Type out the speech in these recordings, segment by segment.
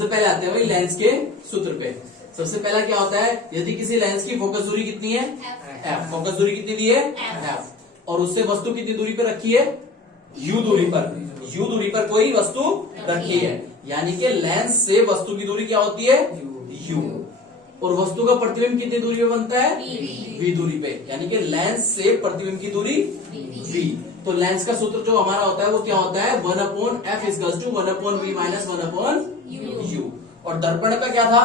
सबसे पहले आते हैं भाई लेंस के सूत्र पे। सबसे पहला क्या होता है, यदि किसी लेंस की फोकस दूरी कितनी है f, फोकस दूरी कितनी दी है f, और उससे वस्तु कितनी दूरी पर रखी है u दूरी पर, u दूरी पर कोई वस्तु रखी है, यानी कि लेंस से वस्तु की दूरी क्या होती है u, और वस्तु का प्रतिबिंब कितनी दूरी पे बनता है v दूरी पे, यानी कि लेंस से प्रतिबिंब की दूरी v। तो लेंस का सूत्र जो हमारा होता है वो क्या होता है 1/f equals to 1/v minus 1/u, और दर्पण का क्या था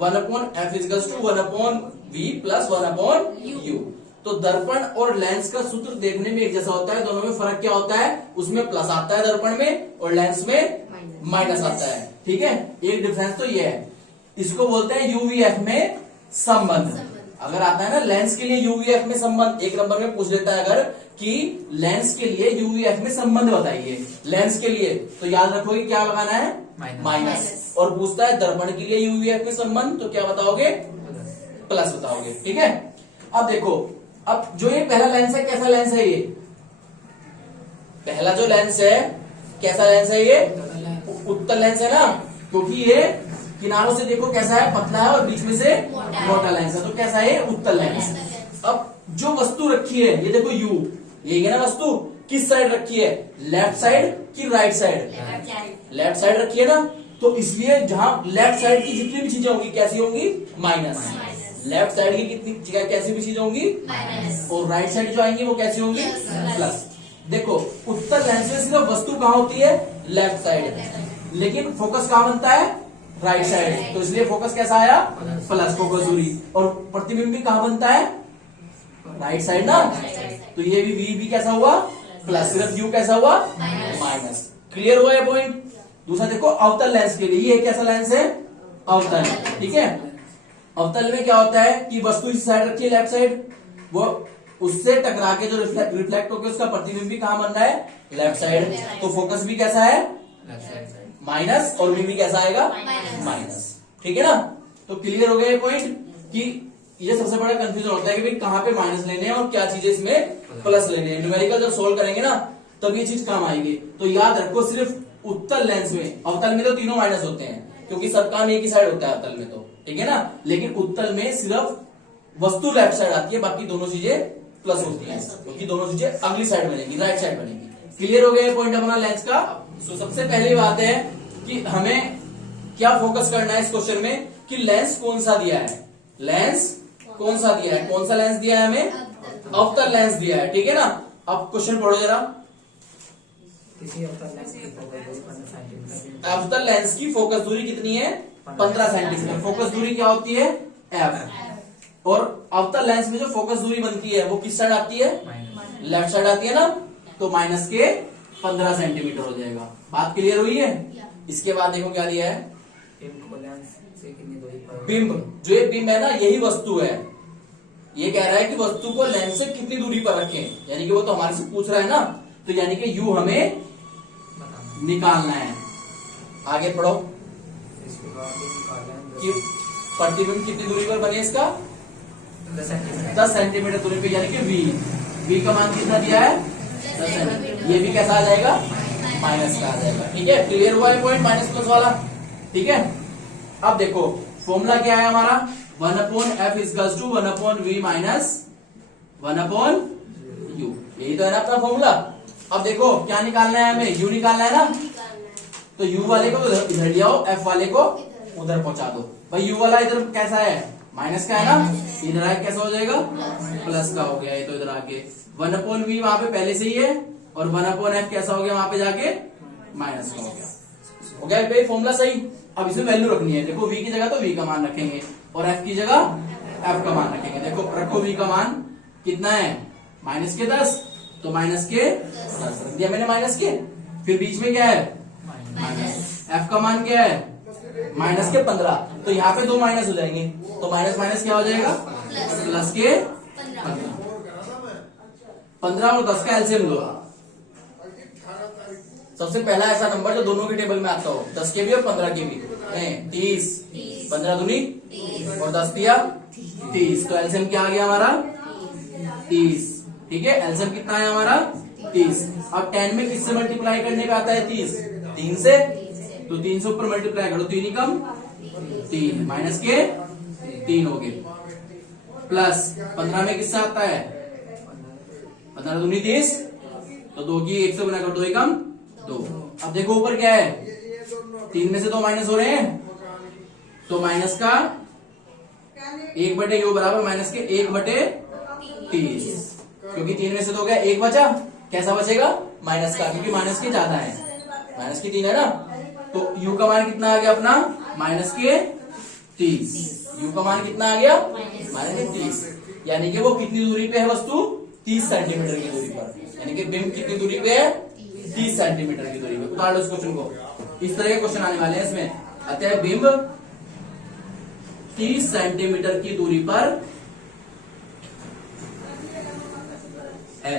1/f equals to 1/v plus 1/u। तो दर्पण और लेंस का सूत्र देखने में एक जैसा होता है, दोनों में फर्क क्या होता है, उसमें प्लस आता है दर्पण में और लेंस में माइनस आता है। ठीक है, एक डिफरेंस तो ये है, इसको बोलते हैं यूवीएफ में संबंध। अगर आता है ना लेंस के लिए यूवीएफ में संबंध, एक नंबर में पूछ लेता है अगर कि लेंस के लिए यूवीएफ में संबंध बताइए लेंस के लिए, तो याद रखोगे क्या लगाना है माइनस, और पूछता है दर्पण के लिए यूवीएफ में संबंध, तो क्या बताओगे प्लस बताओगे। ठीक है, अब देखो, अब जो ये पहला लेंस है कैसा लेंस है, ये पहला जो लेंस है कैसा लेंस है, ये उत्तल लेंस है ना, क्योंकि ये किनारों से देखो कैसा है पतला है और बीच में से मोटा लेंस है, तो कैसा है उत्तल लेंस। अब जो वस्तु रखी है ये देखो यू, ये है ना वस्तु, किस साइड रखी है, लेफ्ट साइड की राइट साइड, लेफ्ट साइड रखी है ना, तो इसलिए जहां लेफ्ट साइड की जितनी भी चीजें होंगी कैसी होंगी माइनस, लेफ्ट साइड की कितनी जगह कैसी भी चीजें होंगी माइनस, और राइट साइड जो आएंगी वो कैसी होंगी प्लस। देखो उत्तल लेंस में सिर्फ वस्तु कहाँ होती है लेफ्ट साइड, लेकिन फोकस कहाँ बनता है राइट साइड, तो इसलिए फोकस कैसा आया प्लस फोकस दूरी, और प्रतिबिंब भी कहाँ बनता है राइट साइड ना, तो ये भी v भी कैसा हुआ प्लस, सिर्फ u कैसा हुआ माइनस। क्लियर हुआ ये पॉइंट। दूसरा देखो अवतल लेंस के लिए, ये कैसा लेंस है अवतल, ठीक है। अवतल में क्या होता है कि वस्तु इस साइड रखी है लेफ्ट साइड, वो उससे टकरा के जो रिफ्लेक्ट होकर उसका प्रतिबिंब भी कहाँ बन रहा है लेफ्ट साइड, तो फोकस भी कैसा है माइनस, और v भी कैसा आएगा माइनस। ठीक है ना, तो क्लियर हो गया ये पॉइंट कि ये सबसे बड़ा कंफ्यूजन होता है कि भाई कहाँ पे माइनस लेने हैं और क्या चीजें इसमें प्लस लेने हैं। न्यूमेरिकल जब सोल्व करेंगे ना तब ये चीज काम आएगी। तो याद रखो सिर्फ उत्तल लेंस में, अवतल में तो तीनों माइनस होते हैं क्योंकि सबका एक ही साइड होता है अवतल में, तो ठीक है ना, लेकिन उत्तल में सिर्फ वस्तु लेफ्ट साइड आती है, बाकी दोनों चीजें प्लस होती है, क्योंकि दोनों चीजें अगली साइड बनेगी, राइट साइड बनेगी। क्लियर हो गया ये पॉइंट अपना लेंस का। तो सबसे पहली बात है कि हमें क्या फोकस करना है इस क्वेश्चन में कि लेंस कौन सा दिया है, लेंस कौन सा दिया है, कौन सा लेंस दिया है हमें अवतल लेंस दिया है। ठीक है ना, अब क्वेश्चन पढ़ो जरा। अवतल लेंस की फोकस दूरी कितनी है 15 सेंटीमीटर, फोकस दूरी क्या होती है f, और अवतल लेंस में जो फोकस दूरी बनती है वो किस साइड आती है लेफ्ट साइड आती है ना, तो माइनस के 15 सेंटीमीटर हो जाएगा। बात क्लियर हुई है। इसके बाद देखो क्या दिया है बिंब, जो ये बिंब है ना यही वस्तु है, ये कह रहा है कि वस्तु को लेंस से कितनी दूरी पर रखें, यानी कि वो तो हमारे से पूछ रहा है ना, तो यानी कि u हमें निकालना है। आगे पढ़ो कि प्रतिबिंब कितनी दूरी पर बने इसका 10 सेंटीमीटर दूरी पे, यानी कि v का मान कितना दिया है 10 सेंटीमीटर, ये भी कैसा आ जाएगा माइनस का आ जाएगा। ठीक है, क्लियर हुआ है पॉइंट माइनस प्लस वाला। ठीक है, अब देखो फॉर्मूला क्या है हमारा 1/f equals to 1/v minus 1/u, यही तो है ना अपना फॉर्मूला। अब देखो क्या निकालना है हमें, u निकालना है ना, तो u वाले को इधर ले आओ, f वाले को उधर पहुंचा दो। भाई u वाला इधर कैसा है माइनस का है ना, इधर आके कैसा हो जाएगा प्लस का हो गया, ये तो इधर आके 1/v वहां पे पहले से ही है, और 1/f कैसा हो गया वहां पे जाके माइनस का हो गया। हो गया भाई फॉर्मूला सही। अब इसमें वैल्यू रखनी है, देखो v की जगह तो v का मान रखेंगे और f की जगह f का मान रखेंगे। देखो रखो v का मान कितना है माइनस के 10, तो माइनस के 10 रख दिया मैंने माइनस के, फिर बीच में क्या है माइनस, f का मान क्या है माइनस के 15, तो यहाँ पे दो माइनस हो जाएंगे, तो माइनस माइनस क्या हो जाएगा प्लस के 15 और 10 का एलसीएम लो। सबसे पहला ऐसा नंबर जो दोनों के टेबल में आता हो, 10 के भी और 15 के भी, 30, 15 दूनी और 10 दिया 30, तो एलसीएम क्या आ गया हमारा 30। ठीक है, एलसीएम कितना है हमारा 30। अब 10 में किससे मल्टीप्लाई करने का आता है 30, 3 से, तो 3 से ऊपर मल्टीप्लाई करो, 3 ही कम 3 माइनस के 3 हो गए, प्लस 15 में किससे आता है 15 दूनी 30, तो 2 की 1 से गुना करो, 2 ही कम 2। अब देखो ऊपर क्या है, 3 में से 2 माइनस हो रहे हैं, तो माइनस का 1/u बराबर माइनस के 1/30, क्योंकि 3 में से 2 गया 1 बचा, कैसा बचेगा माइनस का, क्योंकि माइनस के ज्यादा है, माइनस के 3 है ना, तो u का मान कितना आ गया अपना माइनस के 30, u का मान कितना आ गया माइनस के 30, यानी कि वो कितनी दूरी पे है वस्तु 30 सेंटीमीटर की दूरी पर, यानी कि बिंब कितनी दूरी पे है 30 सेंटीमीटर की दूरी पे। उतार लो इस क्वेश्चन को, इस तरह के क्वेश्चन आने वाले हैं इसमें। अतः बिंब 30 सेंटीमीटर की दूरी पर है।